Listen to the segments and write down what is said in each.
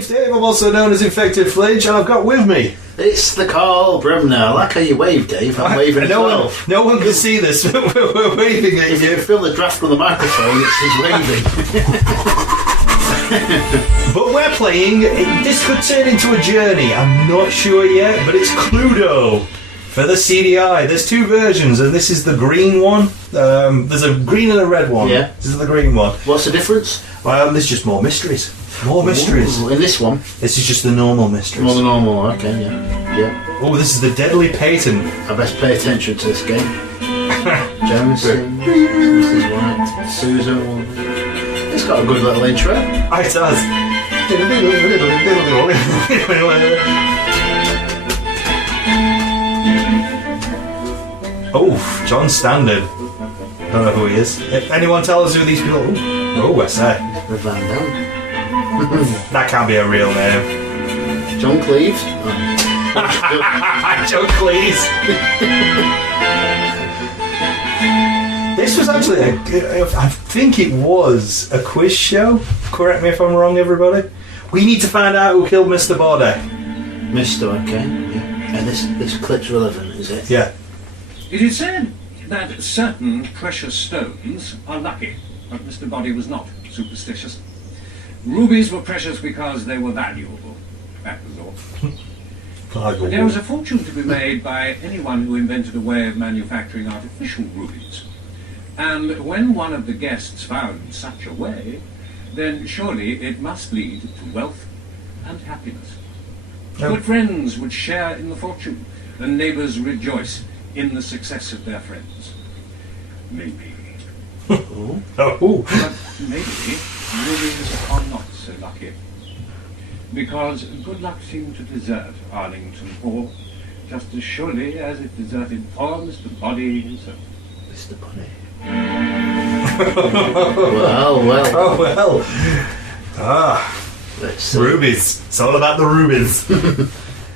name's Dave. I'm also known as InfectedFlinch, and I've got with me... It's the Carl Bremner. I like how you wave, Dave. I'm waving as well. No one can see this, but we're waving at If you. you can feel the draft on the microphone, it's his waving. But we're playing... This could turn into a journey. I'm not sure yet, but it's Cluedo for the CDI. There's two versions, and this is the green one. There's a green and a red one. Yeah. This is the green one. What's the difference? There's just more mysteries. More mysteries. Ooh, in this one? This is just the normal mysteries. More than normal, okay, yeah. Oh, this is the deadly patent. I best pay attention to this game. Johnson, Mrs. White, Susan. It's got a good little intro. It does. Oh, John Standard. Don't know who he is. Anyone tell us who these people are? Oh, what's that? The Van Damme. That can't be a real name. John Cleves. John Cleese. This was actually, I think it was a quiz show. Correct me if I'm wrong, everybody. We need to find out who killed Mr. Body. Mr. Okay, yeah. And this clip's relevant, is it? Yeah. It is said that certain precious stones are lucky, but Mr. Body was not superstitious. Rubies were precious because they were valuable. That was all. But there was a fortune to be made by anyone who invented a way of manufacturing artificial rubies. And when one of the guests found such a way, then surely it must lead to wealth and happiness. Oh. Good friends would share in the fortune, and neighbours rejoice in the success of their friends. Maybe. Oh. But maybe rubies are not so lucky. Because good luck seemed to desert Arlington Hall just as surely as it deserted poor Mr. Body himself. Mr. Body. Well. Oh, well. Rubies. It's all about the rubies.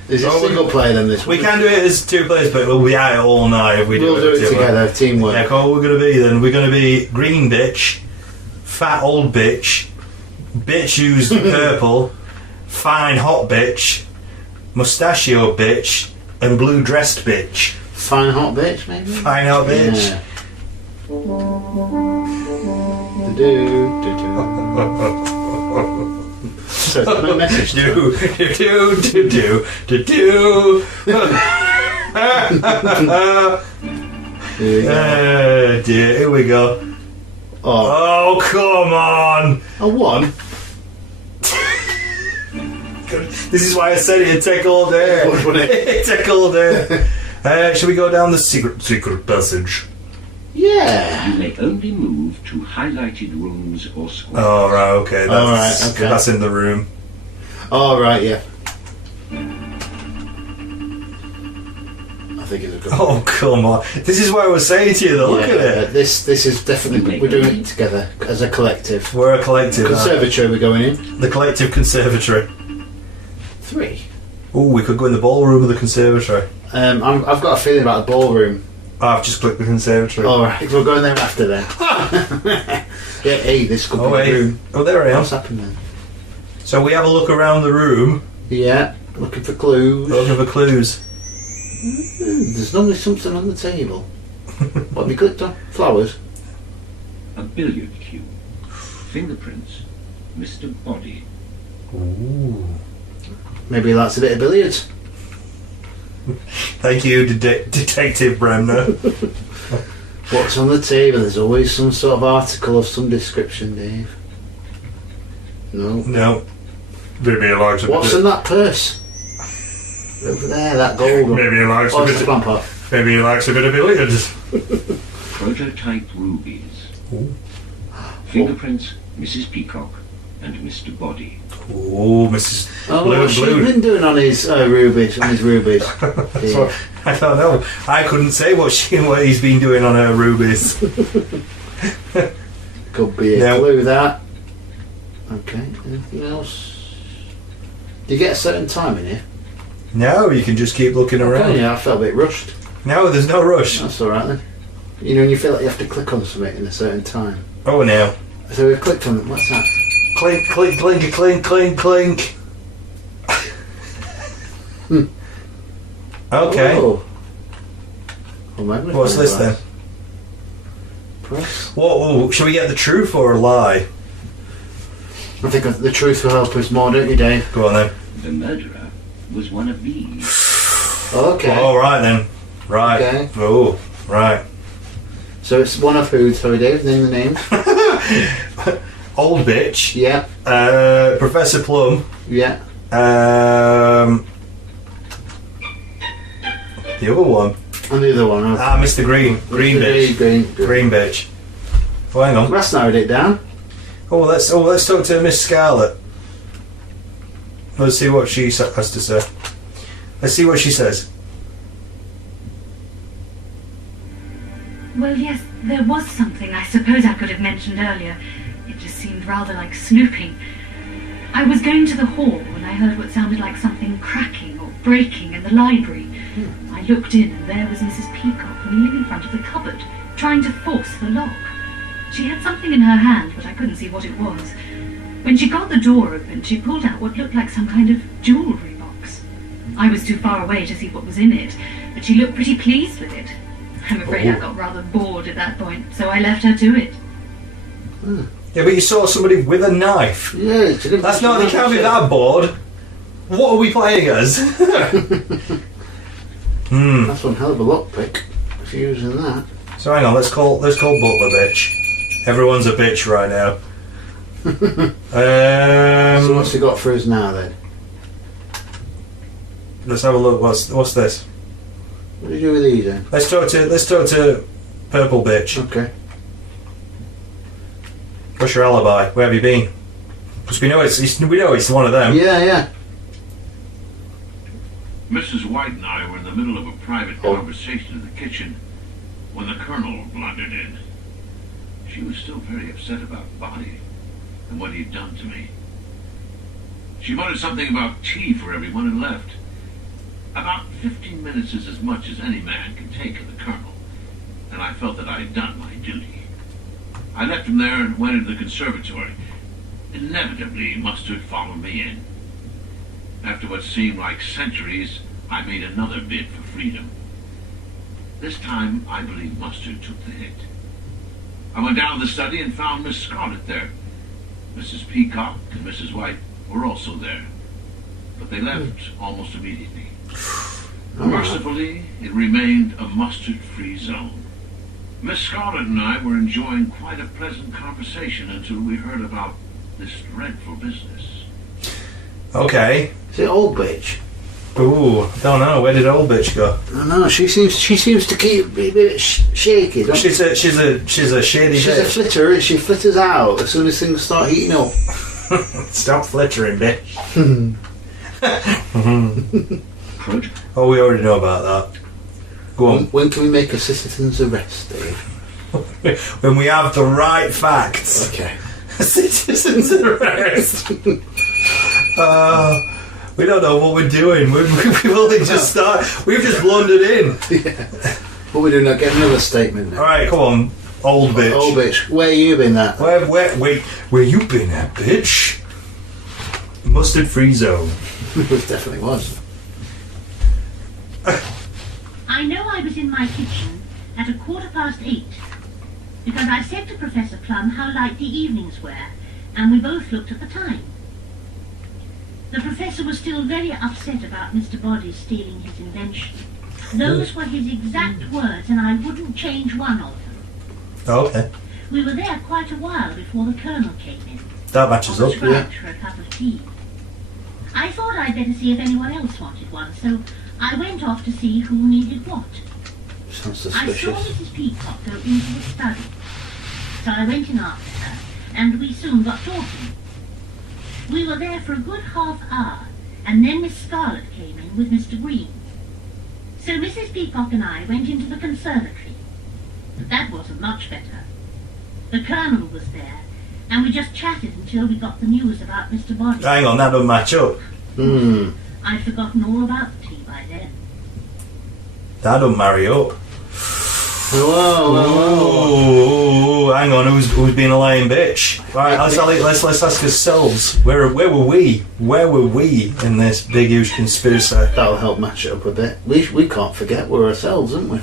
Is it single player then this We one? can do it as two players, but we'll be out all night if we We'll do it together, teamwork. Yeah, cool. We're going to be then. We're going to be green bitch, fat old bitch, bitch who's purple, fine hot bitch, mustachio bitch, and blue dressed bitch. Fine hot bitch, maybe? Fine hot bitch. Yeah. So it's no message. Do. Dear, here we go. Oh, come on. A one? This is why I said it'd take all day. It'd take all day. Shall we go down the secret passage? Yeah. You may only move to highlighted rooms or squares. Oh, right, okay. Alright, okay. That's in the room. Oh, right, yeah. I think it's a good one. Oh, come on. This is why I was saying to you, though. Look at it. This is definitely... We're doing it together as a collective. We're a collective. Conservatory we're going in. The collective conservatory. 3. Oh, we could go in the ballroom of the conservatory. I've got a feeling about the ballroom. Oh, I've just clicked the conservatory. Alright, we're going there after then. Yeah, hey, this could be the room. Oh, there I am. What's happened then? So we have a look around the room. Yeah, looking for clues. Looking for clues. There's normally something on the table. What have you clicked on? Flowers? A billiard cue. Fingerprints. Mr. Body. Ooh. Maybe he likes a bit of billiards. Thank you, Detective Bremner. What's on the table? There's always some sort of article of some description, Dave. No. Maybe he likes a What's bit in that purse? Over there, that gold. Maybe he likes Oh, it's the plant pot. Maybe he likes a bit of billiards. Prototype rubies. Ooh. Fingerprints, Mrs. Peacock, and Mr. Body. Oh, Mrs. Oh, Blue what's and she Blue. been doing on his rubies? On his rubies. So, I don't know. I couldn't say what he's been doing on her rubies. Could be a clue, that. Okay, anything else? Do you get a certain time in here? No, you can just keep looking around. Oh, yeah, I felt a bit rushed. No, there's no rush. That's alright then. You know, when you feel like you have to click on something in a certain time. Oh, now. So we've clicked on it. What's that? Clink, clink, clink, clink, clink, clink. Okay. Oh. Well, magnifying What's this glass. then? Press. Whoa, should we get the truth or a lie? I think the truth will help us more, don't you, Dave? Go on then. The murderer was one of these. Okay. All right then. Right. Okay. Oh, right. So it's one of who? Sorry, Dave. Name the name. Old bitch. Yeah. Professor Plum. Yeah. The other one. And the other one. Okay. Mr. Green. Green bitch. Green. Bitch. Oh, hang on. That's narrowed it down. Let's talk to Miss Scarlett. Let's see what she has to say. Let's see what she says. Well, yes, there was something I suppose I could have mentioned earlier. It just seemed rather like snooping. I was going to the hall when I heard what sounded like something cracking or breaking in the library. I looked in and there was Mrs. Peacock kneeling in front of the cupboard, trying to force the lock. She had something in her hand, but I couldn't see what it was. When she got the door open, she pulled out what looked like some kind of jewellery box. I was too far away to see what was in it, but she looked pretty pleased with it. I'm afraid I got rather bored at that point, so I left her to it. Yeah, but you saw somebody with a knife. Yeah. That's not. They can't be that bored. What are we playing as? That's one hell of a lockpick. If you're using that. So hang on. Let's call Butler bitch. Everyone's a bitch right now. So what's he got for us now then? Let's have a look. What's this? What do you do with these then? Let's talk to Purple bitch. Okay. What's your alibi? Where have you been? Because we know it's one of them. Yeah. Mrs. White and I were in the middle of a private conversation in the kitchen when the Colonel blundered in. She was still very upset about Bonnie and what he'd done to me. She muttered something about tea for everyone and left. About 15 minutes is as much as any man can take of the Colonel, and I felt that I had done my duty. I left him there and went into the conservatory. Inevitably, Mustard followed me in. After what seemed like centuries, I made another bid for freedom. This time, I believe Mustard took the hit. I went down to the study and found Miss Scarlett there. Mrs. Peacock and Mrs. White were also there, but they left almost immediately. Mercifully, it remained a mustard-free zone. Miss Scarlett and I were enjoying quite a pleasant conversation until we heard about this dreadful business. Okay. Is it old bitch? Ooh, don't know. Where did old bitch go? I don't know. She seems to keep a bit shaky. She's a shady She's a bitch. flitter, and she flitters out as soon as things start heating up. Stop flittering, bitch. Crud. Oh, we already know about that. Go on. When can we make a citizen's arrest, Dave? When we have the right facts. Okay. Citizens arrest. We don't know what we're doing. We've only just started. We've just blundered in. Yeah. What we do now? Get another statement then. All right, come on, old bitch. Old bitch. Where you been at? Where you been at, bitch? Mustard free zone. It definitely was. I know I was in my kitchen at 8:15, because I said to Professor Plum how light the evenings were, and we both looked at the time. The professor was still very upset about Mr. Body stealing his invention. Those were his exact words, and I wouldn't change one of them. Okay, We were there quite a while before the Colonel came in. that matches up. Prescribed for a cup of tea. I thought I'd better see if anyone else wanted one, so I went off to see who needed what. Sounds I saw suspicious. Mrs. Peacock go into the study, so I went in after her, and we soon got talking. We were there for a good half hour, and then Miss Scarlett came in with Mr. Green. So Mrs. Peacock and I went into the conservatory, but that wasn't much better. The Colonel was there, and we just chatted until we got the news about Mr. Body. Hang on, that doesn't match up. I'd forgotten all about the tea by then. That don't marry up. Ooh, hang on, who's been a lying bitch? Right, let's ask ourselves, where were we? Where were we in this big huge conspiracy? That'll help match it up a bit. We can't forget we're ourselves, aren't we?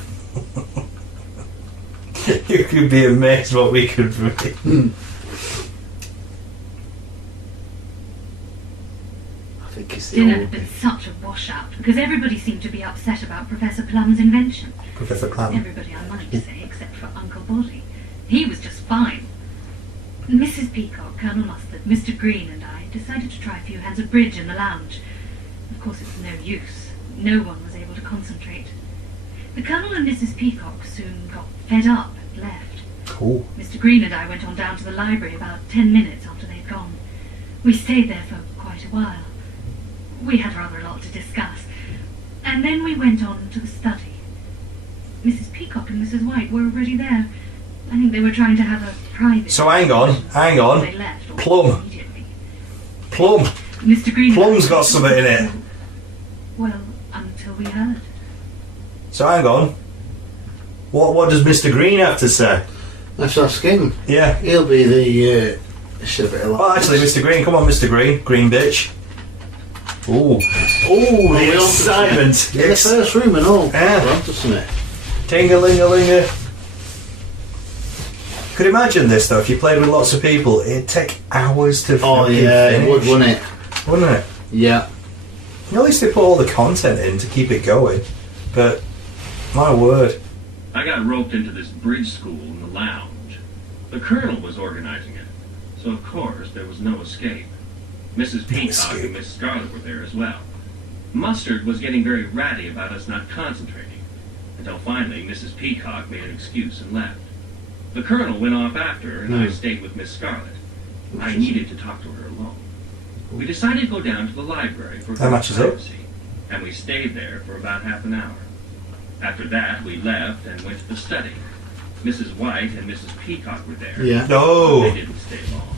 You could be amazed what we could be. I think it's the Dinner old had been such a washout because everybody seemed to be upset about Professor Plum's invention. Professor Plum. Everybody, I might say, except for Uncle Boddy. He was just fine. Mrs. Peacock, Colonel Mustard, Mr. Green and I decided to try a few hands of bridge in the lounge. Of course, it was no use. No one was able to concentrate. The Colonel and Mrs. Peacock soon got fed up and left. Cool. Mr. Green and I went on down to the library about 10 minutes after they'd gone. We stayed there for quite a while. We had rather a lot to discuss. And then we went on to the study. Mrs. Peacock and Mrs. White were already there. I think they were trying to have a private... So hang on. They left Plum. immediately. Plum. Mr. Green... Plum's got something in it. Well, until we heard. So hang on. What does Mr. Green have to say? Let's ask him. Yeah. He'll be the shove it along. Well, actually, Mr. Green, come on, Mr. Green. Green bitch. Ooh. Ooh, the excitement. In the first room and all. Yeah. Right, doesn't it? Ting-a-ling-a-ling-a. Could imagine this, though, if you played with lots of people, it'd take hours to Oh yeah, finish. it would, wouldn't it? Wouldn't it? Yeah. At least they put all the content in to keep it going. But, my word. I got roped into this bridge school in the lounge. The Colonel was organizing it, so of course there was no escape. Mrs. Peacock and Miss Scarlet were there as well. Mustard was getting very ratty about us not concentrating, until finally Mrs. Peacock made an excuse and left. The Colonel went off after her, and I stayed with Miss Scarlet. I needed to talk to her alone. We decided to go down to the library for How much is it? privacy, and we stayed there for about half an hour. After that, we left and went to the study. Mrs. White and Mrs. Peacock were there. Yeah. No. They didn't stay long.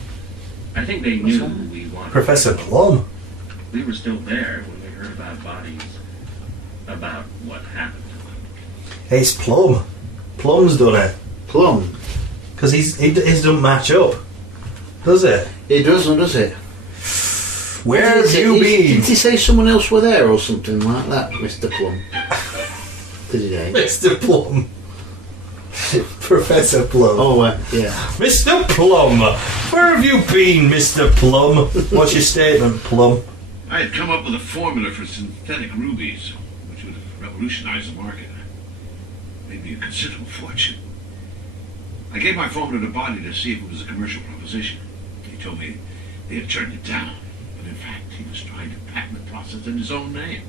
I think they knew we wanted Professor to go. Plum. We were still there when we heard about bodies, about what happened to them. It's Plum. Plum's done it. Plum. Because his doesn't match up. Does it? It doesn't, does it? Where have you been? Did he say someone else were there or something like that, Mr. Plum? Did he? Mr. Plum. Professor Plum. Oh, yeah. Mr. Plum. Where have you been, Mr. Plum? What's your statement, Plum? I had come up with a formula for synthetic rubies, which would have revolutionized the market. Made me a considerable fortune. I gave my formula to Boddy to see if it was a commercial proposition. He told me they had turned it down, but in fact he was trying to patent the process in his own name.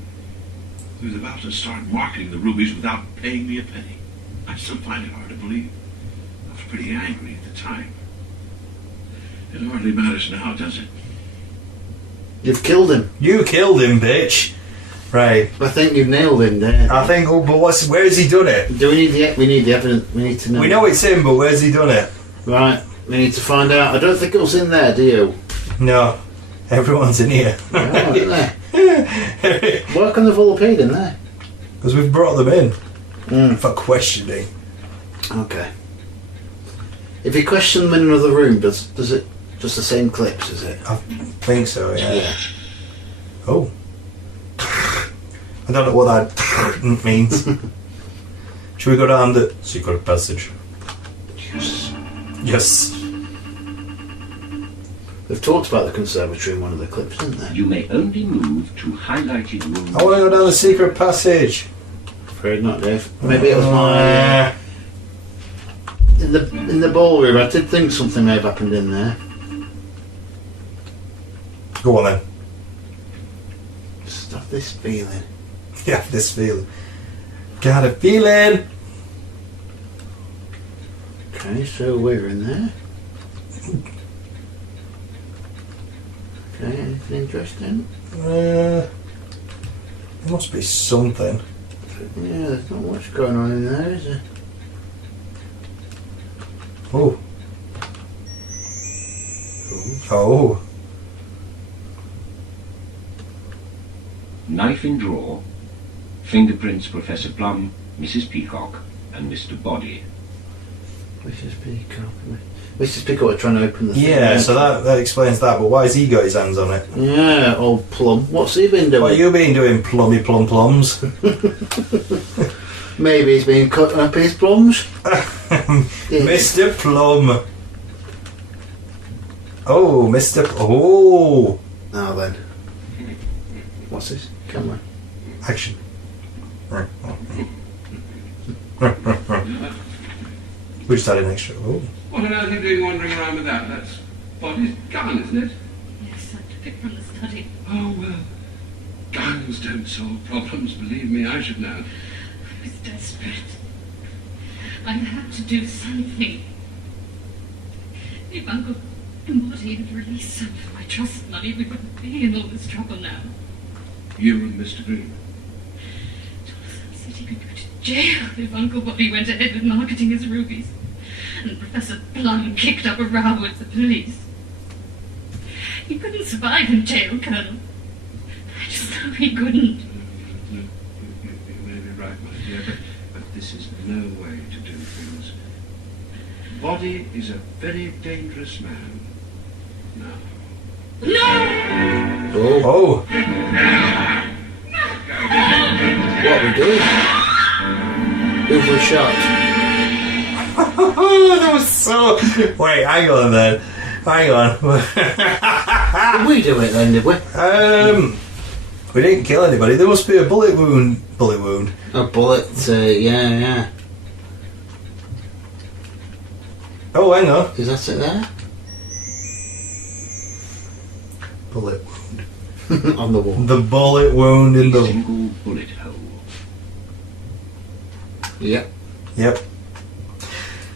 He was about to start marketing the rubies without paying me a penny. I still find it hard to believe. I was pretty angry at the time. It hardly matters now, does it? You've killed him. You killed him, bitch. Right. I think you've nailed him there. I think, but where's he done it? Do we need the evidence? We need to know. We know it's him, but where's he done it? Right. We need to find out. I don't think it was in there, do you? No. Everyone's in here. Oh, isn't there? Why can they've all appeared in there? Because we've brought them in for questioning. Okay. If you question them in another room, does it just the same clips, is it? I think so, yeah. Oh. I don't know what that means. Should we go down the secret passage? Yes. Yes. They've talked about the conservatory in one of the clips, haven't they? You may only move to highlighted rooms. I want to go down the secret passage. Afraid not, Dave. Maybe it was my in the ballroom. I did think something may have happened in there. Go on then. Just have this feeling. Yeah, this feeling. Got a feeling. Okay, so we're in there. Okay, anything interesting? There must be something. Yeah, there's not much going on in there, is there? Oh. Cool. Oh. Knife in drawer, fingerprints Professor Plum, Mrs. Peacock, and Mr. Body. Mrs. Pickle are trying to open the thing. Yeah, so that explains that, but why has he got his hands on it? Yeah, old Plum. What's he been doing? What you been doing, plummy plums? Maybe he's been cutting up his plums. Mr. Plum. Oh, Mr. Oh. Now then. What's this? Camera. Action. We just had an extra. Oh. What on earth are you doing wandering around with that? That's Body's gun, isn't it? Yes, I took it from the study. Oh, well. Guns don't solve problems, believe me, I should know. I was desperate. I had to do something. If Uncle Body had released some of my trust money, we wouldn't be in all this trouble now. You and Mr. Green. Jonathan said he could go to jail if Uncle Body went ahead with marketing his rubies. And Professor Plum kicked up a row with the police. He couldn't survive in jail, Colonel. I just know he couldn't. No, you may be right, my dear, but this is no way to do things. Body is a very dangerous man. Now. No! Oh. What are we doing? Who was shot? That was so. Wait, hang on then. Hang on. Did we do it then, did we? We didn't kill anybody. There must be a bullet wound. A bullet, yeah. Oh, hang on. Is that it there? Bullet wound. On the wall. The bullet wound in the. Single bullet hole. Yep. Yep.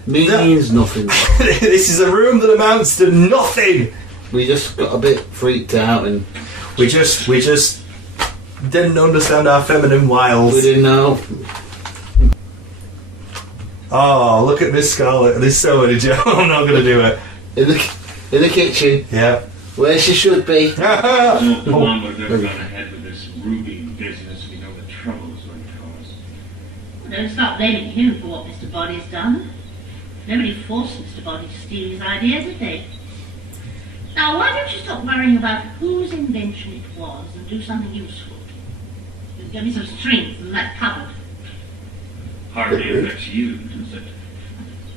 Means nothing. This is a room that amounts to nothing. We just got a bit freaked out and We just didn't understand our feminine wiles. we didn't know. Oh, look at Miss Scarlet. There's so many jokes. I'm not going to do it. In the kitchen, Yeah. where she should be. Plum would never gone ahead with this ruby business. We know the trouble is going to cause. Well, don't start blaming him for what Mr. Body's done. Nobody forced Mr. Body to steal his idea, did they? Now, why don't you stop worrying about whose invention it was and do something useful? You can get me some string from that cupboard. Hardly affects you, does it?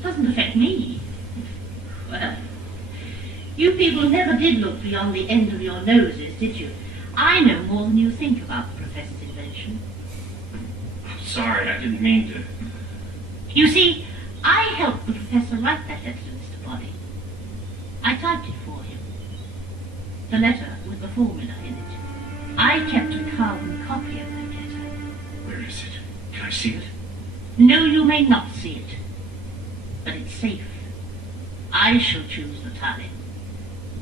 Doesn't affect me. Well, you people never did look beyond the end of your noses, did you? I know more than you think about the Professor's invention. I'm sorry, I didn't mean to. You see, I helped the Professor write that letter to Mr. Body. I typed it for him. The letter with the formula in it. I kept a carbon copy of that letter. Where is it? Can I see it? No, you may not see it. But it's safe. I shall choose the time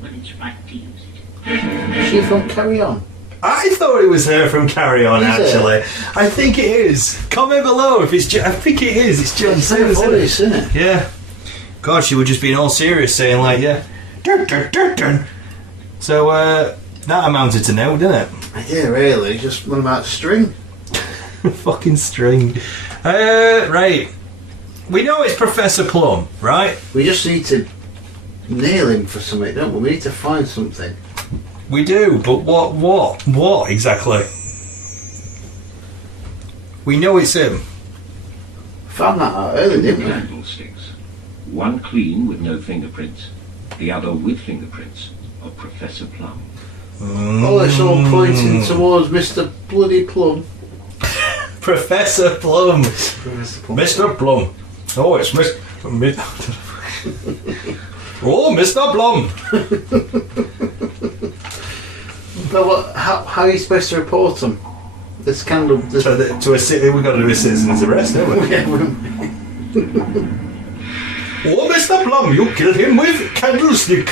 when it's right to use it. Is she from Carry On? I thought it was her from Carry On, Is it? actually. I think it is. Comment below if it's. I think it is. It's John It's Simmons, so isn't funny, it? isn't it? Yeah. God, she would just being all serious, saying like, yeah. Dun, dun, dun, dun. So that amounted to no, didn't it? Yeah, really. Just one about string. Fucking string. Right. We know it's Professor Plum, right? We just need to nail him for something, don't we? We need to find something. We do, but what exactly? We know it's him. Found that out early, didn't we? Candlesticks. One clean with no fingerprints, the other with fingerprints of Professor Plum. Oh, it's all pointing towards Mr. Bloody Plum. Professor Plum. Professor Plum. Mr. Plum. Oh, it's Mr. Oh, Mr. Plum. But what, how are you supposed to report him? This candle. This To a city, we've got to do a citizen's arrest, haven't we? Yeah, Oh, Mr. Plum, you killed him with candlestick.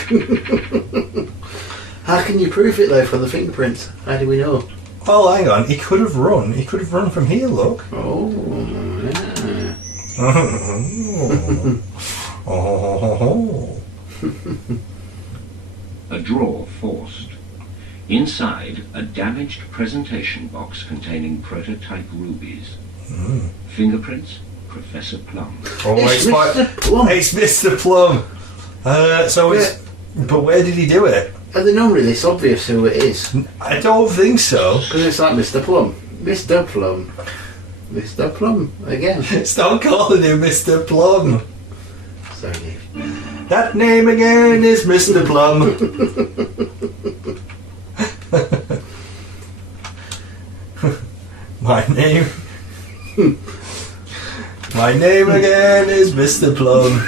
how can you prove it though from the fingerprints? How do we know? Well, hang on. He could have run. He could have run from here. Look. Oh, yeah. Oh. A drawer forced. Inside, a damaged presentation box containing prototype rubies. Fingerprints Professor Plum. Oh, It's Mr. Plum. It's Mr. Plum. But where did he do it? Are they normally this obvious who it is? I don't think so. Because it's like Mr. Plum. Mr. Plum. Mr. Plum again. Stop calling him Mr. Plum. Sorry. That name again is Mr. Plum. My name again is Mr. Plum.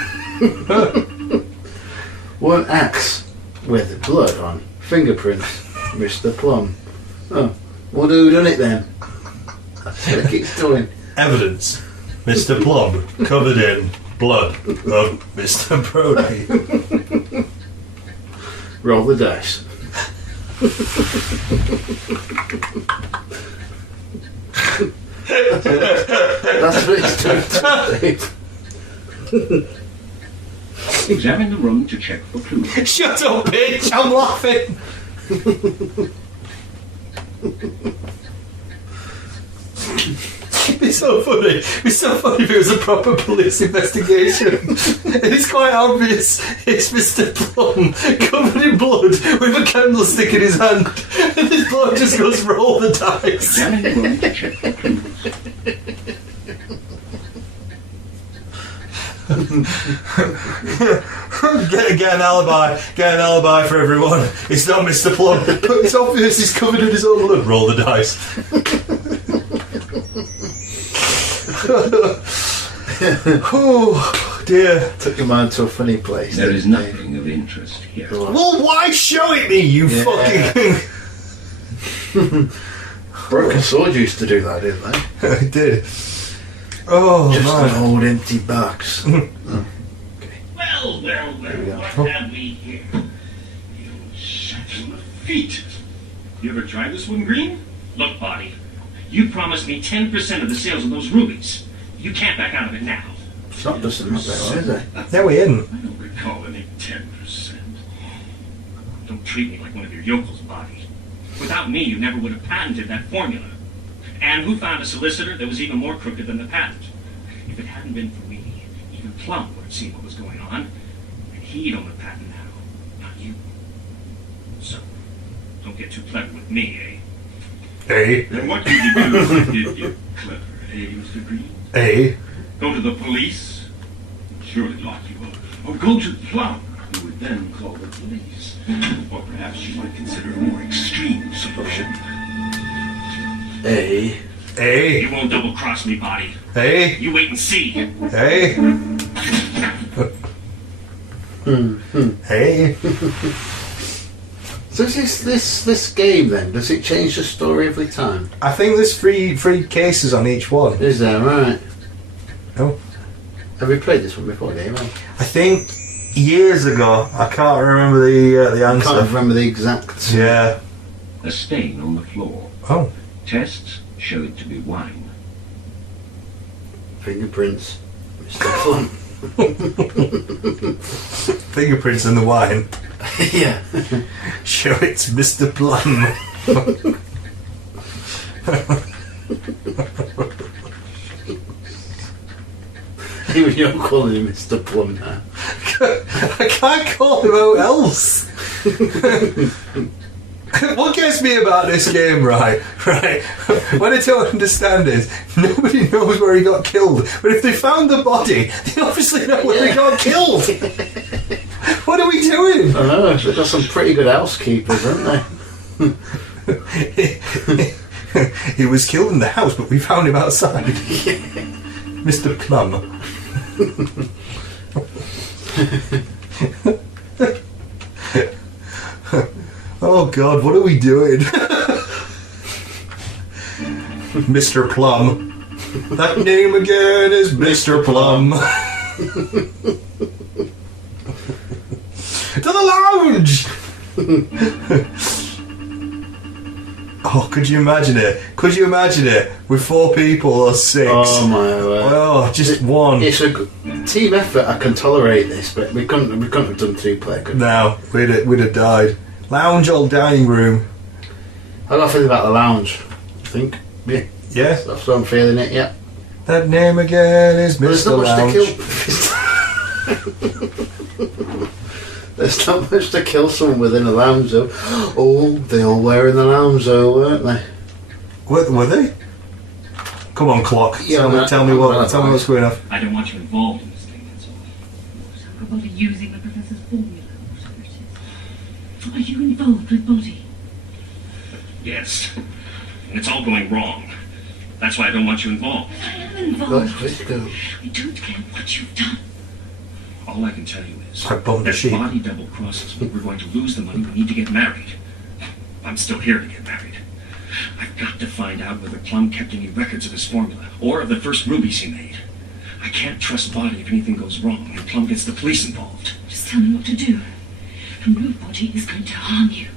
One axe with blood on. Fingerprints. Mr. Plum. Oh, what who done it then? That's what it keeps doing. Evidence. Mr. Plum covered in blood of Mr. Brody. Roll the dice. That's what it's doing. Examine the room to check for clues. Shut up, bitch! I'm laughing! It's so funny. It's so funny if it was a proper police investigation. It's quite obvious. It's Mr. Plum covered in blood with a candlestick in his hand. And this bloke just goes, roll the dice. Examine the room to check for clues. Get an alibi. Get an alibi for everyone. It's not Mr. Plum. But it's obvious he's covered in his own blood. Roll the dice. Oh dear. Took your mind to a funny place. There is nothing of interest here. Well, why show it me, you fucking... Broken Sword used to do that, didn't they? I did. Oh, Just man. an old empty box. Well, what have we here? You shadow of feet. You ever tried this one, Green? Look, Body, you promised me 10% of the sales of those rubies. You can't back out of it now. It's not just enough, is it? No, we didn't. I don't recall any 10%. Don't treat me like one of your yokels, Body. Without me, you never would have patented that formula. And who found a solicitor that was even more crooked than the patent? If it hadn't been for me, even Plum would have seen what was going on. And he'd own the patent now, not you. So, don't get too clever with me, eh? Hey. And what did you do if I did get clever, eh, Mr. Green? Hey. Go to the police? Surely lock you up. Or go to Plum, who would then call the police. Or perhaps you might consider a more extreme solution. Hey. Hey. You won't double-cross me, Body. Hey. You wait and see. Hey. Hey. So this game then, does it change the story every time? I think there's three cases on each one. Is that right? No. Have we played this one before, Dave? I think years ago. I can't remember the I answer. can't remember the exact. Yeah. A stain on the floor. Oh. Tests show it to be wine. Fingerprints. Mr. Plum. Fingerprints in the wine. Yeah. Show it to Mr. Plum. Even you're calling him Mr. Plum now. I can't call him out else. What gets me about this game, right, what I don't understand is nobody knows where he got killed. But if they found the body, they obviously know where he got killed. What are we doing? I know, they've got some pretty good housekeepers, haven't they? He was killed in the house, but we found him outside. Mr. Plum. Oh God, what are we doing? Mr. Plum. That name again is Mr. Plum. To the lounge! Oh, could you imagine it? Could you imagine it? With 4 people or 6? Oh my word. Oh, just one. It's a team effort, I can tolerate this, but we couldn't have done 2-player, could we? No, we'd have died. Lounge or dining room? I got a feeling about the lounge, I think. Yeah. Yeah? That's what I'm feeling it, yeah. That name again is There's Mr. not much Lounge. to kill. There's not much to kill someone within a lounge though. Oh, they all were in the lounge though, weren't they? Were they? Come on, clock. Yeah, tell me what's going on. I don't want you involved in this thing, that's all. Talk about using the professor's formula, whatever it is. Are you involved with Body? Yes. And it's all going wrong. That's why I don't want you involved. I am involved. Let's go. I don't care what you've done. All I can tell you is, I bummed a if sheep. Body double crosses me, we're going to lose the money we need to get married. I'm still here to get married. I've got to find out whether Plum kept any records of his formula, or of the first rubies he made. I can't trust Body if anything goes wrong and Plum gets the police involved. Just tell me what to do. And nobody is going to harm you.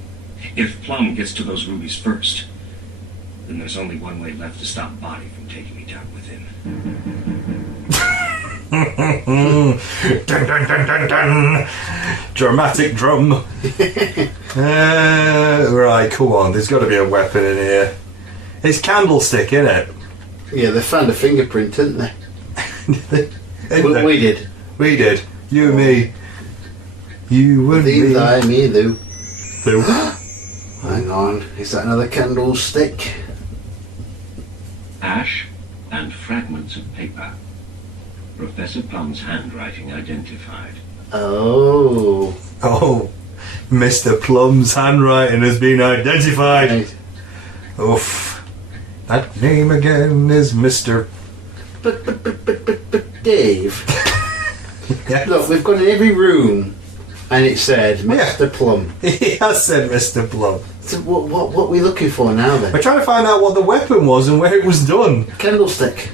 If Plum gets to those rubies first, then there's only one way left to stop Body from taking me down with him. Dun, dun, dun, dun, dun. Dramatic drum. Right, come on. There's got to be a weapon in here. It's candlestick, isn't it? Yeah, they found a fingerprint, didn't they? We did. We did. You and me. You and Thee, me. thy, me, thou. Thou. Hang on, is that another candlestick? Ash and fragments of paper. Professor Plum's handwriting identified. Oh. Oh, Mr. Plum's handwriting has been identified. Right. Oof. That name again is Mr. But, Dave, Yeah. look, we've gone in every room and it said Mr. Plum. He has said Mr. Plum. So what are we looking for now then? We're trying to find out what the weapon was and where it was done. Candlestick.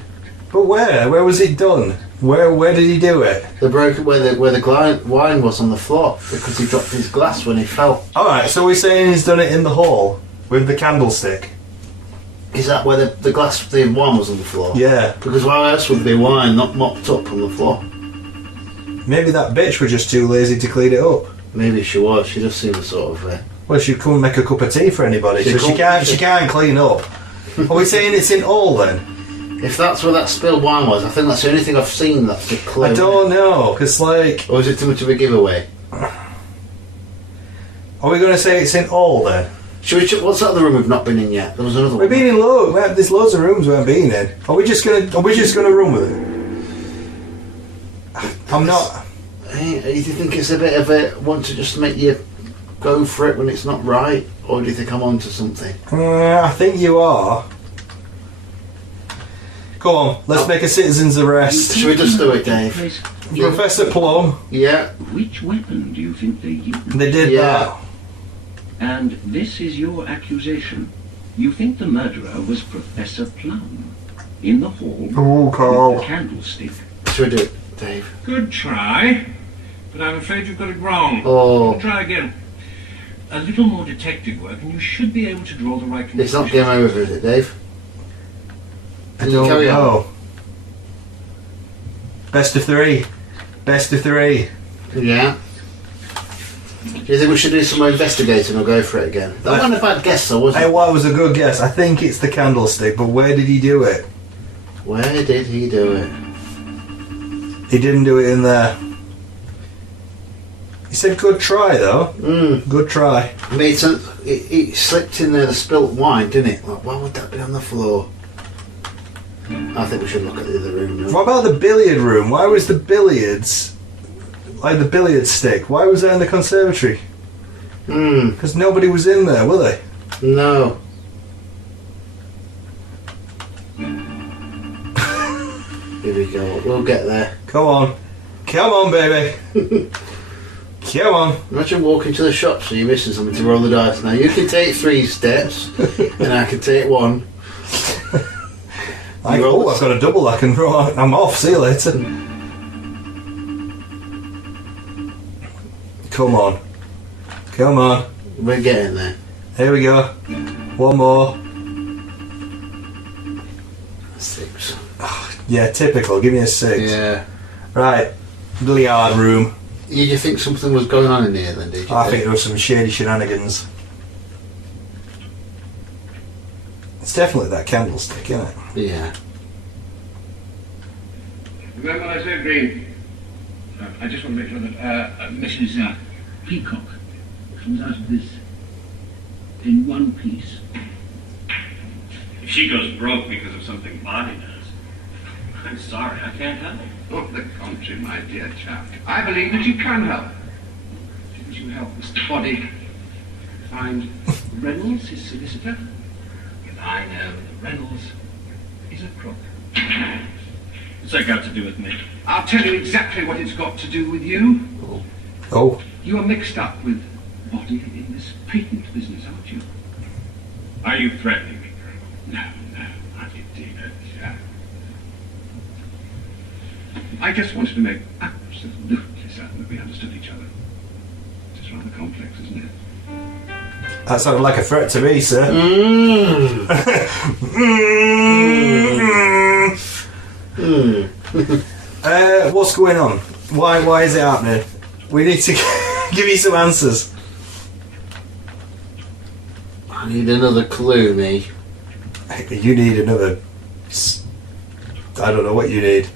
But where? Where was it done? Where did he do it? The broken where the wine was on the floor because he dropped his glass when he fell. Alright, so we're saying he's done it in the hall with the candlestick. Is that where the wine was on the floor? Yeah. Because why else would there be wine not mopped up on the floor? Maybe that bitch was just too lazy to clean it up. Maybe she was. She just seemed sort of. Well, she'd come and make a cup of tea for anybody, so she can't clean up. Are we saying it's in all then? If that's where that spilled wine was, I think that's the only thing I've seen that's a clue. I don't know, because like... Or is it too much of a giveaway? Are we going to say it's in all then? What's that other room we've not been in yet? There was another We've one. been in loads. There's loads of rooms we haven't been in. Are we just gonna run with it? I'm not. Hey, do you think it's a bit of a want to just make you go for it when it's not right, or do you think I'm onto something? I think you are. Come on, let's make a citizen's arrest. Should we just do it, Dave? Professor Plum. Yeah. Which weapon do you think they used? They did Yeah. And this is your accusation. You think the murderer was Professor Plum in the hall Oh, with Carl. the candlestick. Should we do it, Dave? Good try, but I'm afraid you've got it wrong. Oh, Try again. A little more detective work, and you should be able to draw the right it's not conclusion. game over, is it, Dave? I Can you don't carry on? know. Best of three. Best of three. Yeah. Do you think we should do some more investigating or go for it again? That wasn't a bad guess, though, was Hey, it? well, it was a good guess. I think it's the candlestick, but where did he do it? Where did he do it? He didn't do it in there. He said good try, though. Good try. I mean, it slipped in there the spilt wine, didn't it? Like, why would that be on the floor? I think we should look at the other room now. What about the billiard room? Why was the billiards, like the billiard stick, why was that in the conservatory? Because nobody was in there, were they? No. Here we go. We'll get there. Come on. Come on, baby. Come on. Imagine walking to the shop so you're missing something to roll the dice. Now you can take 3 steps and I can take 1. I've got a double I can throw. I'm off. See you later. Come on. Come on. We're getting there. Here we go. One more. 6. Yeah, typical. Give me a 6. Yeah. Right. Billiard room. You think something was going on in here then, did you? I think there was some shady shenanigans. It's definitely that candlestick, isn't it? Yeah. Remember what I said, Green? I just want to make sure that Mrs. Peacock comes out of this in one piece. If she goes broke because of something Bonnie does, I'm sorry, I can't help. Oh, the contrary, my dear chap. I believe that you can help. Didn't you help Mr. Body find Reynolds, his solicitor? And I know that Reynolds is a crook. What's that got to do with me? I'll tell you exactly what it's got to do with you. Oh. You are mixed up with Body in this patent business, aren't you? Are you threatening me, No, not indeed. I just wanted to make absolutely certain that we understood each other. It's rather complex, isn't it? That sounded like a threat to me, sir. What's going on? Why is it happening? We need to give you some answers. I need another clue, me. You need another... I don't know what you need.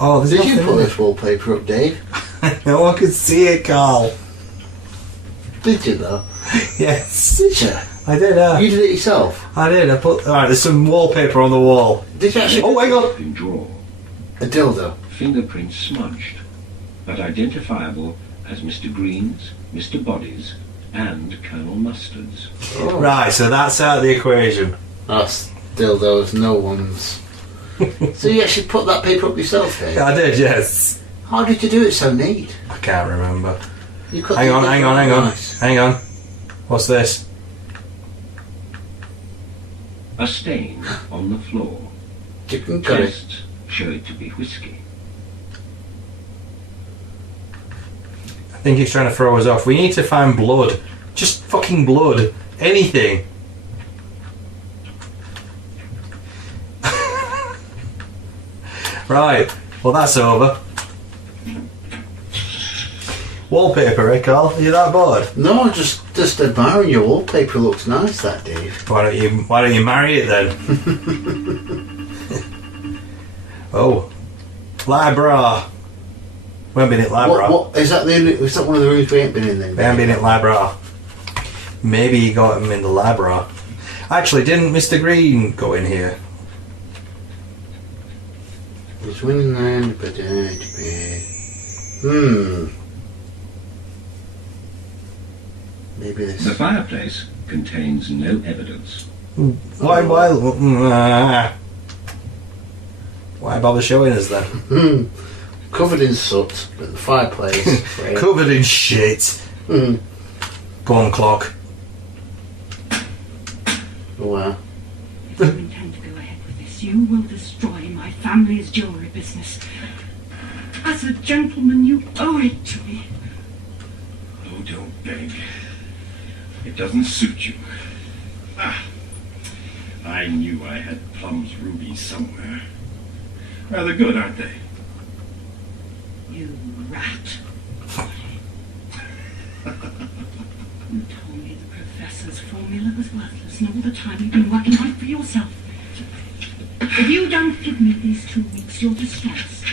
Oh, there's Did you nothing put in this wallpaper up, Dave? it. No one could see it, Carl. Did you though? Yes. Did you? I did, You did it yourself? I did. I put... Alright, there's some wallpaper on the wall. Did you actually? Oh, hang on. In drawer. A dildo. Fingerprints smudged, but identifiable as Mr. Green's, Mr. Body's, and Colonel Mustard's. Oh. Right, so that's out of the equation. That's dildos, no one's. So you actually put that paper up yourself, Dave? I did, yes. How did you do it so neat? I can't remember. You cut Hang the on. paper nice. Hang on. What's this? A stain on the floor. Chicken curry. Tests show it to be whiskey. I think he's trying to throw us off. We need to find blood. Just fucking blood. Anything. Right. Well, that's over. Wallpaper, eh, Carl? Are you that bored? No, just admiring your wallpaper. Looks nice, that, Dave. Why don't you marry it then? Oh. Libra. We haven't been at Libra. What is that? Is that one of the rooms we ain't been in then? We haven't been at Libra. Maybe he got him in the Libra. Actually, didn't Mr. Green go in here? It's winning land, but maybe this. The fireplace contains no evidence. Why bother showing us then? Covered in soot, but the fireplace. Covered in shit. Go on, clock. Oh, wow. If you intend to go ahead with this, you will destroy my family's jewellery business. As a gentleman, you owe it to me. Oh, don't beg. It doesn't suit you. I knew I had Plum's rubies somewhere. Rather good, aren't they? You rat. You told me the professor's formula was worthless, and all the time you've been working on it for yourself. If you don't give me these 2 weeks, you'll destroy us.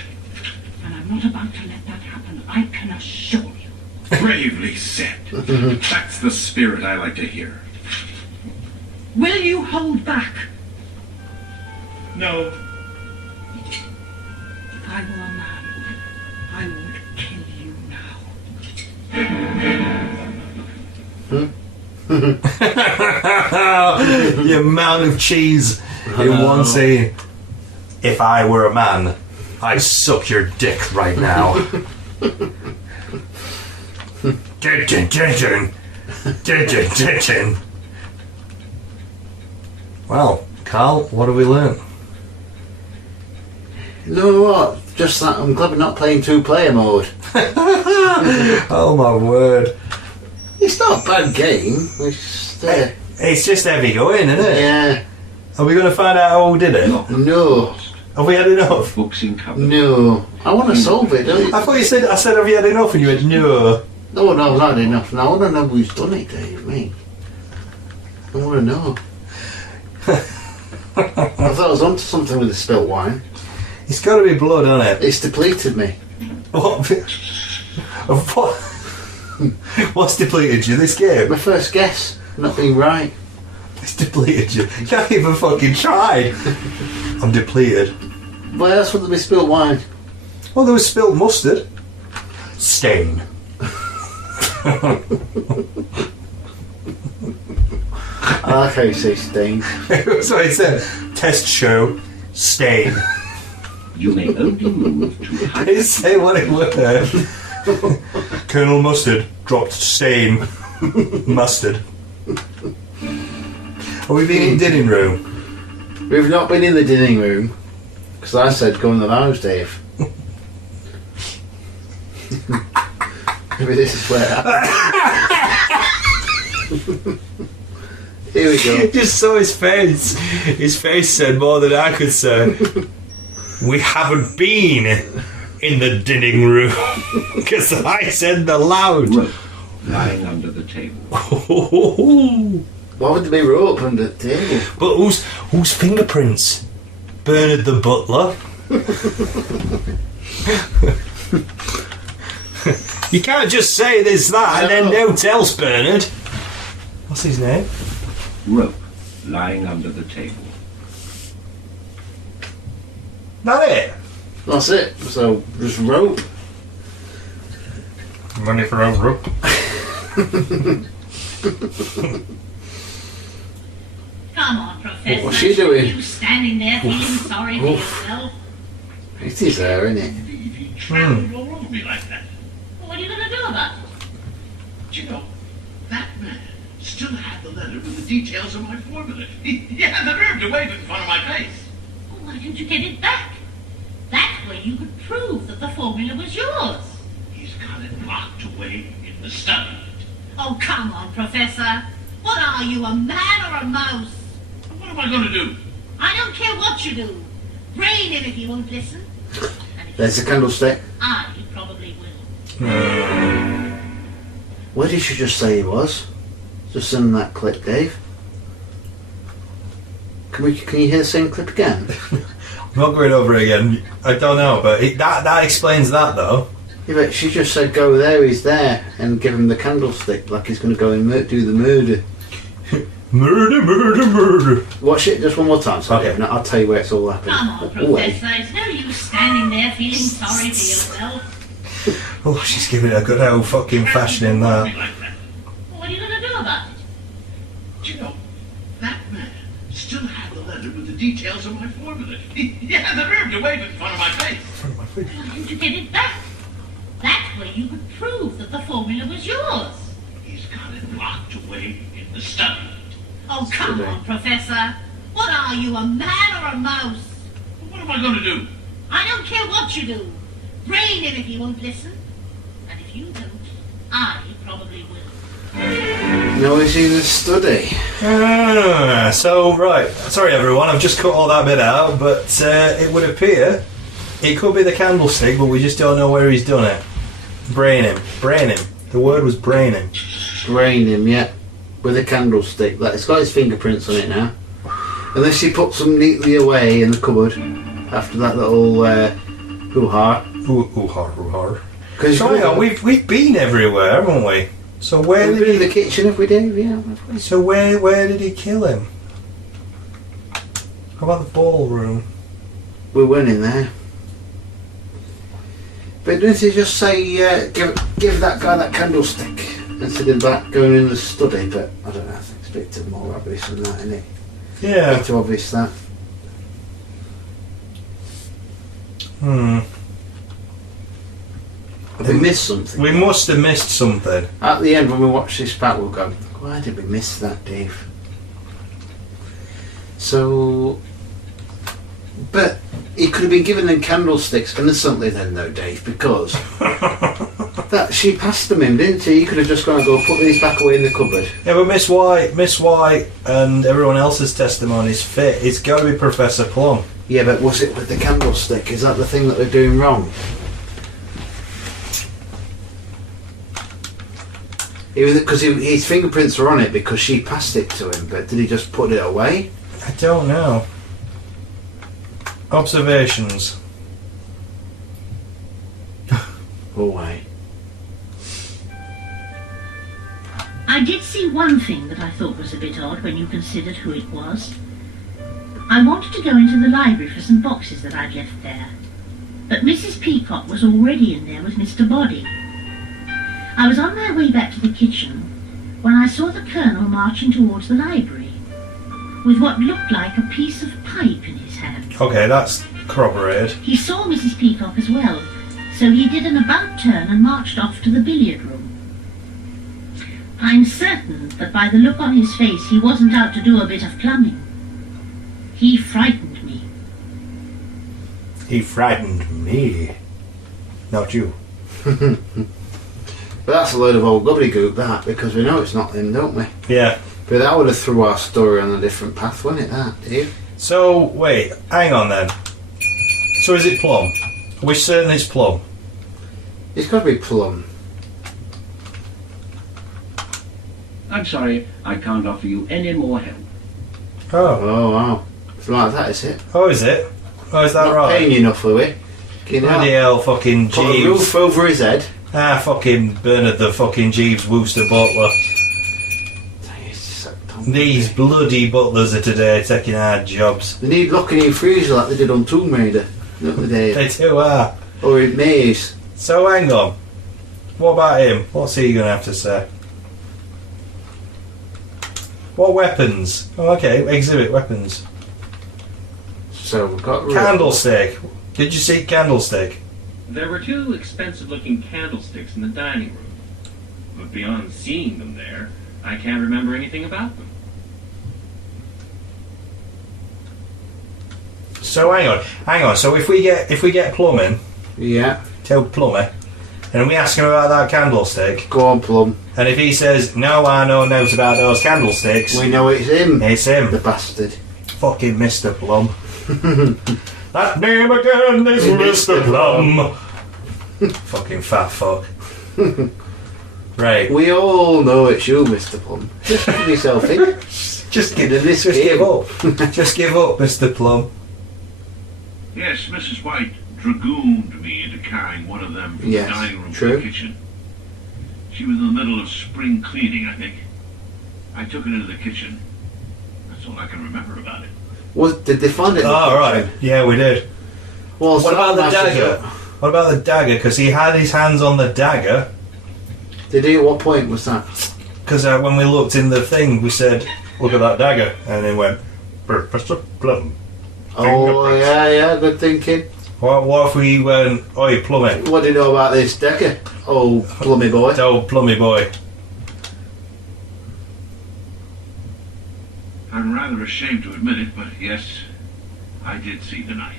And I'm not about to let that happen, I can assure you. Bravely said. That's the spirit I like to hear. Will you hold back? No. If I were a man, I would kill you now. The amount of cheese in one scene. If I were a man, I'd suck your dick right now. Dun, dun, dun, dun. Dun, dun, dun, dun. Well, Carl, what have we learned? You know what? Just that I'm glad we're not playing two-player mode. Oh my word. It's not a bad game. It's just heavy going, isn't it? Yeah. Are we going to find out how we did it? No. Have we had enough? Books in cupboard. No. I want to solve it, don't you? I thought I said, have you had enough? And you went, no. No, I've not enough. Now I want to know who's done it, Dave. Me. I want to know. I thought I was onto something with the spilt wine. It's got to be blood on it. It's depleted me. What? What? What's depleted you this game? My first guess, not being right. It's depleted you. You can't even fucking try. I'm depleted. Why else would there be spilled wine? Well, there was spilled mustard. Stain. I like how you say stain. That's what I said. Test show. Stain. You may only move to I didn't say what it was. Colonel Mustard dropped stain. Mustard. Are we being in dining room? We've not been in the dining room because I said go in the lounge, Dave. Maybe this is where. Here we go. Just saw his face. His face said more than I could say. We haven't been in the dining room because I said the lounge. rope lying under the table. Why would there be rope under the table? But whose fingerprints? Bernard the butler. You can't just say there's that and then no tells Bernard. What's his name? Rope lying under the table. That it? That's it. So just rope. Money for a rope. Come on, Professor. What's she doing? You standing there feeling sorry for yourself? It is there, isn't it? He trampled all over me like that. What are you going to do about it? But you know, that man still had the letter with the details of my formula. He had the nerve to wave it in front of my face. Well, why didn't you get it back? That way you could prove that the formula was yours. He's got it locked away in the study. Oh, come on, Professor. What are you, a man or a mouse? What am I going to do? I don't care what you do. Brain him if he won't listen. And if There's a candlestick. I probably will. Where did you just say he was? Just send that clip, Dave. Can you hear the same clip again? I'm not going over it again. I don't know, but that explains that though. Yeah, but she just said go there, he's there, and give him the candlestick like he's going to go and do the murder. Murder. Watch it just one more time, sorry. Okay. No, I'll tell you where it's all happening. Come on, Professor. It's no use standing there feeling sorry for yourself. Oh, she's giving it a good old fucking fashion in that. Like that. Well, what are you going to do about it? But you know, that man still had the letter with the details of my formula. He had the nerve to wave it in front of my face. Why didn't you get it back? That way you could prove that the formula was yours. He's got it locked away in the study. Oh, come on, Professor. What are you, a man or a mouse? What am I going to do? I don't care what you do. Brain him if he won't listen. And if you don't, I probably will. No, he's in the study. Right. Sorry, everyone. I've just cut all that bit out, but it would appear it could be the candlestick, but we just don't know where he's done it. Brain him. The word was brain him. Brain him, yeah. With a candlestick. It's got his fingerprints on it now. Unless she puts them neatly away in the cupboard after that little hoo-ha. Hoo-ha. Because We've been everywhere, haven't we? So where we've did been in he? the kitchen every day, yeah. So where did he kill him? How about the ballroom? We went in there. But didn't he just say, give that guy that candlestick instead of that going in the study? But I don't know, I think it's a bit more obvious than that, isn't it? Yeah. Bit too obvious that. Have we missed something? We must have missed something. At the end when we watch this back we'll go, why did we miss that, Dave? So... But he could have been given them candlesticks innocently then though, Dave, because that she passed them him, didn't he? He could have just gone and go put these back away in the cupboard. Yeah, but Miss White and everyone else's testimonies fit. It's got to be Professor Plum. Yeah, but was it with the candlestick? Is that the thing that they're doing wrong? Because his fingerprints were on it because she passed it to him, but did he just put it away? I don't know. Observations. Away. I did see one thing that I thought was a bit odd when you considered who it was. I wanted to go into the library for some boxes that I'd left there, but Mrs. Peacock was already in there with Mr. Body. I was on my way back to the kitchen when I saw the Colonel marching towards the library, with what looked like a piece of pipe in his hand. Okay, that's corroborated. He saw Mrs. Peacock as well, so he did an about turn and marched off to the billiard room. I'm certain that by the look on his face he wasn't out to do a bit of plumbing. He frightened me. He frightened me. Not you. But that's a load of old gobbledygook, that, because we know it's not him, don't we? Yeah. But that would have threw our story on a different path, wouldn't it, that, Dave? So, wait, hang on then. So is it Plum? Are we certain it's Plum? It's got to be Plum. I'm sorry, I can't offer you any more help. Oh. Oh, wow. It's like that, is it? Oh, is it? Oh, is that Not right? paying you enough, are we? Bloody hell, fucking Put a Jeeves. roof over his head. Ah, fucking Bernard the fucking Jeeves Wooster butler. These bloody butlers are today taking hard jobs. They need locking in freezer like they did on Tomb Raider, don't they, Dave? They do are. Or in Maze. So hang on. What about him? What's he going to have to say? What weapons? Oh, okay, exhibit weapons. So we've got... Candlestick. Did you see candlestick? There were 2 expensive-looking candlesticks in the dining room. But beyond seeing them there, I can't remember anything about them. So hang on. So if we get Plum in, Yeah. tell Plummy, and we ask him about that candlestick, Go on, Plum. and if he says no, I know notes about those candlesticks, We know it's him. it's him. The bastard. Fucking Mr. Plum. That name again is Mr. Plum. Fucking fat fuck. Right. We all know it's you, Mr. Plum. Just give yourself in. Just Get in this just game. give up. Just give up, Mr. Plum. Yes, Mrs. White dragooned me into carrying one of them from Yes, the dining room to true. the kitchen. She was in the middle of spring cleaning, I think. I took it into the kitchen. That's all I can remember about it. Did they find it? in the Oh, right. kitchen? Yeah, we did. Well, What about the matches dagger? up. What about the dagger? Because he had his hands on the dagger. Did he? At what point was that? Because when we looked in the thing, we said, look at that dagger. And it went, Professor Plum. Oh, yeah, good thinking. What if we went, oi, Plummy. What do you know about this dagger? Oh, Plummy boy. Oh, Plummy boy. I'm rather ashamed to admit it, but yes, I did see the knife.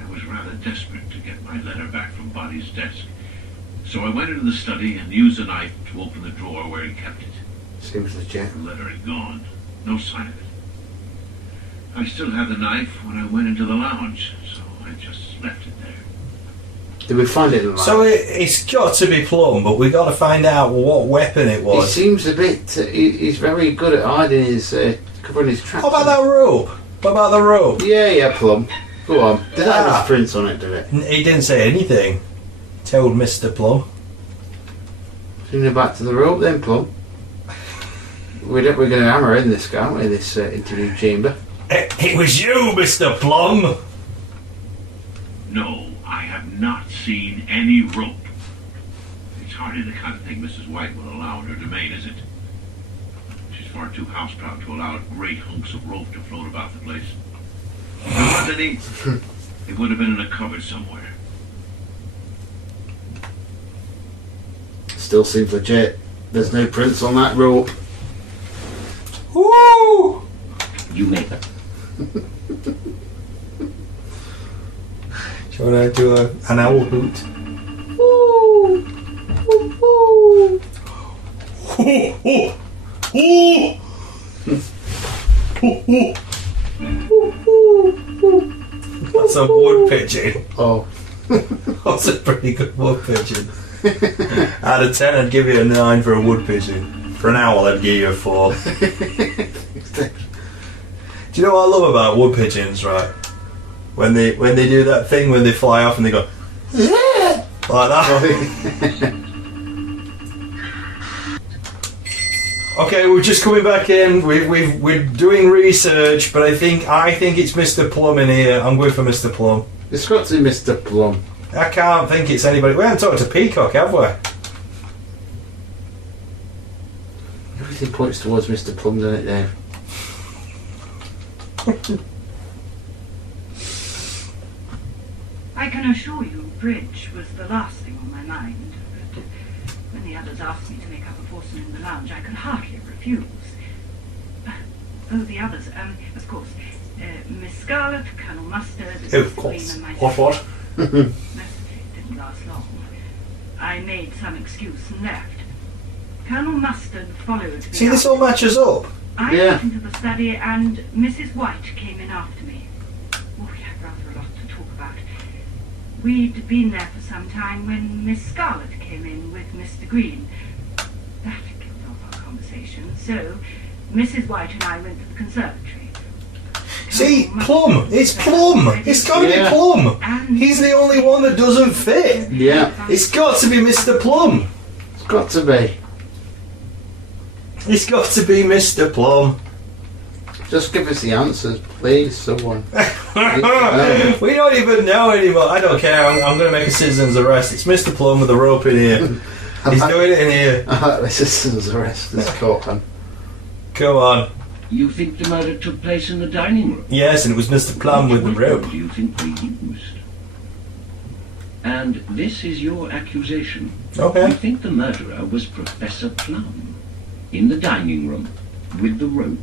I was rather desperate to get my letter back from Body's desk. So I went into the study and used the knife to open the drawer where he kept it. Seems legit. The letter had gone. No sign of it. I still had the knife when I went into the lounge, so I just left it there. Did we find it in the So lab? it's got to be Plum, but we got to find out what weapon it He was. seems a bit... he's very good at hiding his... covering his tracks. What about that rope? What about the rope? Yeah, Plum. Go on. Did that have Ah. his prints on it, did it? He didn't say anything. Told Mr. Plum. Bring it back to the rope then, Plum. We're going to hammer in this guy, aren't we, this interview chamber. It was you, Mr. Plum. No, I have not seen any rope. It's hardly the kind of thing Mrs. White will allow in her domain, is it? She's far too house-proud to allow great hunks of rope to float about the place. If there was any, it would have been in a cupboard somewhere. Still seems legit. There's no prints on that rope. Woo! You make it. Do you want to do an owl hoot? That's a wood pigeon. Oh. That's a pretty good wood pigeon. Out of 10, I'd give you a 9 for a wood pigeon. For an owl, I'd give you a 4. Do you know what I love about wood pigeons, right? When they do that thing when they fly off and they go, Like that. Okay, we're just coming back in. We're doing research, but I think it's Mr. Plum in here. I'm going for Mr. Plum. It's got to be Mr. Plum. I can't think it's anybody. We haven't talked to Peacock, have we? Everything points towards Mr. Plum, doesn't it, Dave? I can assure you, bridge was the last thing on my mind. But when the others asked me to make up a foursome in the lounge, I could hardly refuse. Oh, the others. Of course, Miss Scarlet, Colonel Mustard, Of course. and myself. What? Most of it didn't last long. I made some excuse and left. Colonel Mustard followed me. See, this out. all matches up. I Yeah. went into the study and Mrs. White came in after me. Oh, we had rather a lot to talk about. We'd been there for some time when Miss Scarlet came in with Mr. Green. That killed off our conversation, so Mrs. White and I went to the conservatory. See, Plum. It's Plum. It's got to Yeah. be Plum. And He's the only one that doesn't fit. Yeah. It's got to be Mr. Plum. It's got to be. It's got to be Mr. Plum. Just give us the answers, please, someone. We don't even know anymore. I don't care. I'm going to make a citizen's arrest. It's Mr. Plum with the rope in here. He's doing it in here. This is arrest this court, man. Come on. You think the murder took place in the dining room? Yes, and it was Mr. Plum with the Which rope. weapon do you think we used? And this is your accusation. You Okay. think the murderer was Professor Plum in the dining room with the rope?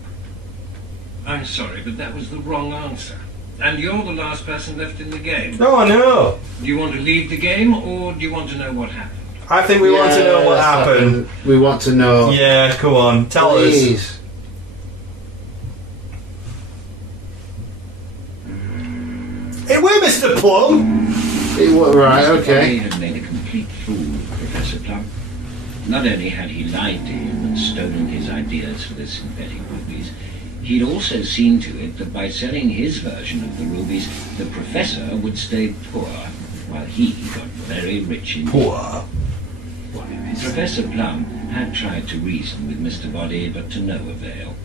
I'm sorry, but that was the wrong answer. And you're the last person left in the game. Oh, no. Do you want to leave the game, or do you want to know what happened? I think we want to know what Yes, happened. We want to know. Yeah, come on. Tell us. Please. Hey, we're Mr. Plum. Right, Mr. okay. Body had made a complete fool of Professor Plum. Not only had he lied to him and stolen his ideas for the synthetic rubies, he'd also seen to it that by selling his version of the rubies, the professor would stay poor, while he got very rich indeed. Poor. Professor Plum had tried to reason with Mr. Body, but to no avail.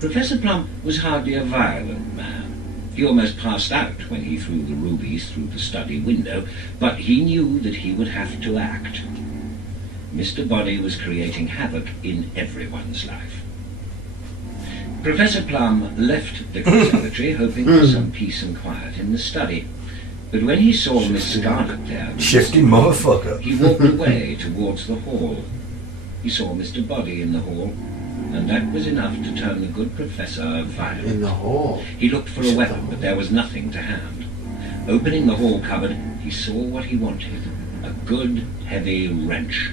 Professor Plum was hardly a violent man. He almost passed out when he threw the rubies through the study window, but he knew that he would have to act. Mr. Body was creating havoc in everyone's life. Professor Plum left the conservatory hoping for some peace and quiet in the study. But when he saw Miss Scarlet there, Shifty motherfucker. he walked away towards the hall. He saw Mr. Body in the hall, and that was enough to turn the good professor violent. In the hall. He looked for a weapon, but there was nothing to hand. Opening the hall cupboard, he saw what he wanted. A good, heavy wrench.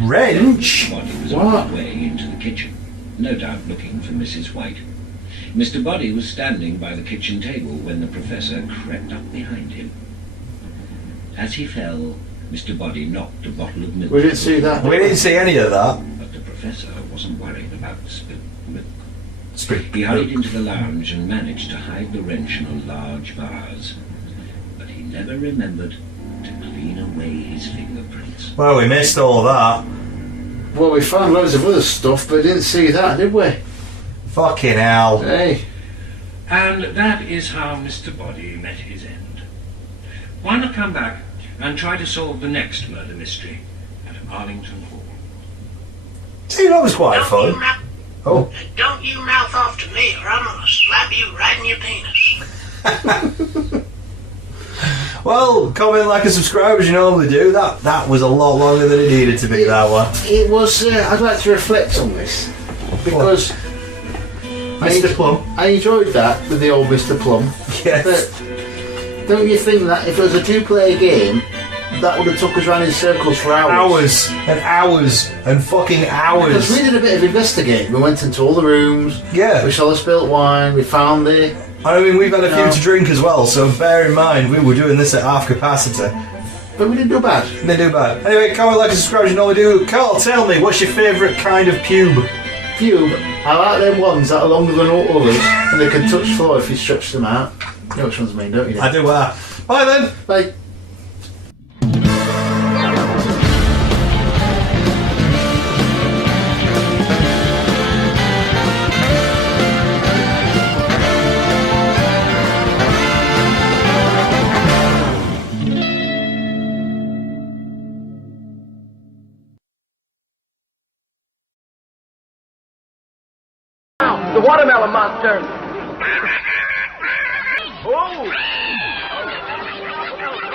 Wrench? Mr. Body was What? on his way into the kitchen, no doubt looking for Mrs. White. Mr. Body was standing by the kitchen table when the professor crept up behind him. As he fell, Mr. Body knocked a bottle of milk. We didn't see that. We didn't see any of that. But the professor wasn't worried about the spilt milk. Speak. He hurried into the lounge and managed to hide the wrench in a large vase. But he never remembered to clean away his fingerprints. Well, we missed all that. Well, we found loads of other stuff, but didn't see that, did we? Fucking hell. Hey. And that is how Mr. Body met his end. Why not come back and try to solve the next murder mystery at Arlington Hall? See, that was quite fun. Oh. Don't you mouth off to me or I'm gonna slap you right in your penis. Well, comment, like, and subscribe as you normally do. That was a lot longer than it needed to be, that one. It was, I'd like to reflect on this. Because Mr. Plum. I enjoyed that with the old Mr. Plum. Yes. But don't you think that if it was a two-player game, that would have took us around in circles for hours? Hours and hours and fucking hours. Because we did a bit of investigating. We went into all the rooms. Yeah. We saw the spilt wine. We found the... I mean, we've had a few No. to drink as well, so bear in mind, we were doing this at half capacity. But we didn't do bad. They do bad. Anyway, comment, like, and subscribe as you normally do. Carl, tell me, what's your favourite kind of pube? Pube, I like them ones that are longer than all others, and they can touch floor if you stretch them out. You know which ones I mean, don't you? I do. Bye then. Bye. The watermelon monster. Oh!